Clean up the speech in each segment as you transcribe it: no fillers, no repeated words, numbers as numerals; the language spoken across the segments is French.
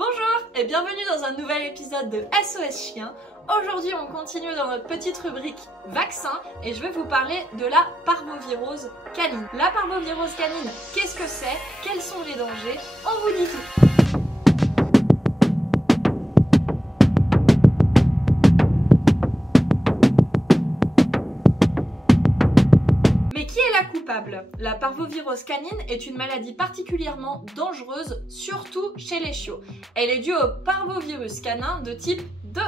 Bonjour et bienvenue dans un nouvel épisode de SOS Chien. Aujourd'hui on continue dans notre petite rubrique vaccin et je vais vous parler de la parvovirose canine. La parvovirose canine, qu'est-ce que c'est? Quels sont les dangers? On vous dit tout. La parvovirose canine est une maladie particulièrement dangereuse, surtout chez les chiots. Elle est due au parvovirus canin de type 2.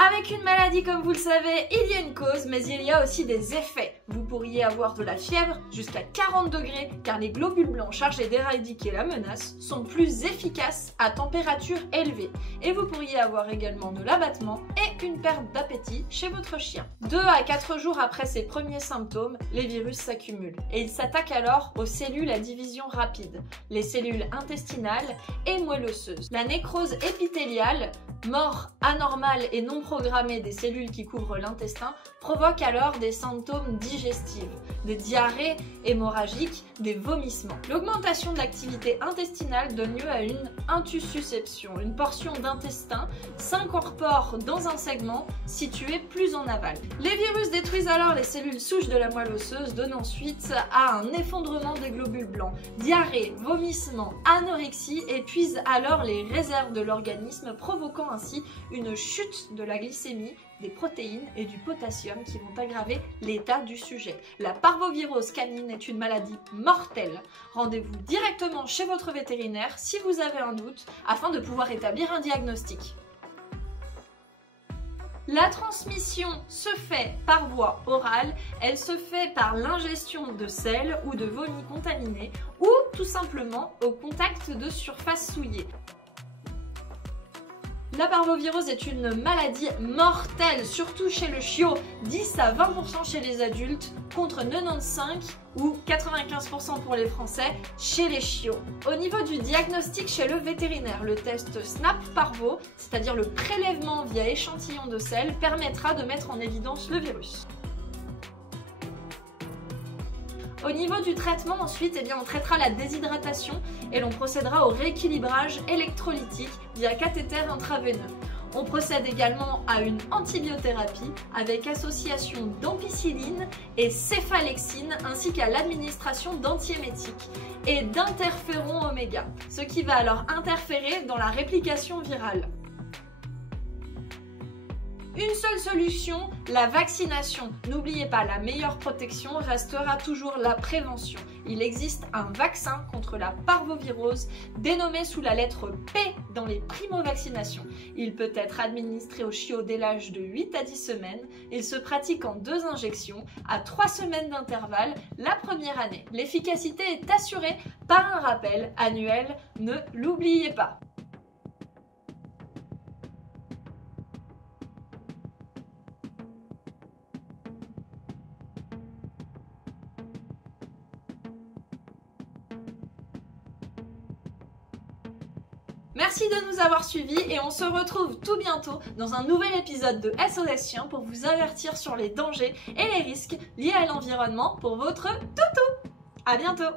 Avec une maladie, comme vous le savez, il y a une cause, mais il y a aussi des effets. Vous pourriez avoir de la fièvre jusqu'à 40 degrés, car les globules blancs chargés d'éradiquer la menace sont plus efficaces à température élevée. Et vous pourriez avoir également de l'abattement et une perte d'appétit chez votre chien. 2 à 4 jours après ces premiers symptômes, les virus s'accumulent. Et ils s'attaquent alors aux cellules à division rapide, les cellules intestinales et moelle-osseuses. La nécrose épithéliale, mort anormale et non programmée des cellules qui couvrent l'intestin, provoque alors des symptômes digestifs, des diarrhées hémorragiques, des vomissements. L'augmentation de l'activité intestinale donne lieu à une intussusception. Une portion d'intestin s'incorpore dans un segment situé plus en aval. Les virus détruisent alors les cellules souches de la moelle osseuse, donnant ensuite à un effondrement des globules blancs. Diarrhée, vomissements, anorexie épuisent alors les réserves de l'organisme, provoquant ainsi une chute de la glycémie, des protéines et du potassium qui vont aggraver l'état du sujet. La parvovirose canine est une maladie mortelle. Rendez-vous directement chez votre vétérinaire si vous avez un doute afin de pouvoir établir un diagnostic. La transmission se fait par voie orale, elle se fait par l'ingestion de sel ou de vomi contaminé ou tout simplement au contact de surfaces souillées. La parvovirose est une maladie mortelle, surtout chez le chiot, 10 à 20% chez les adultes, contre 95 ou 95% pour les Français chez les chiots. Au niveau du diagnostic chez le vétérinaire, le test SNAP Parvo, c'est-à-dire le prélèvement via échantillon de sel, permettra de mettre en évidence le virus. Au niveau du traitement ensuite, on traitera la déshydratation et l'on procédera au rééquilibrage électrolytique via cathéter intraveineux. On procède également à une antibiothérapie avec association d'ampicilline et céphalexine ainsi qu'à l'administration d'antiémétiques et d'interférons oméga, ce qui va alors interférer dans la réplication virale. Une seule solution, la vaccination. N'oubliez pas, la meilleure protection restera toujours la prévention. Il existe un vaccin contre la parvovirose dénommé sous la lettre P dans les primo-vaccinations. Il peut être administré aux chiots dès l'âge de 8 à 10 semaines. Il se pratique en 2 injections à 3 semaines d'intervalle la première année. L'efficacité est assurée par un rappel annuel, ne l'oubliez pas. Merci de nous avoir suivis et on se retrouve tout bientôt dans un nouvel épisode de SOS Chien pour vous avertir sur les dangers et les risques liés à l'environnement pour votre toutou. À bientôt!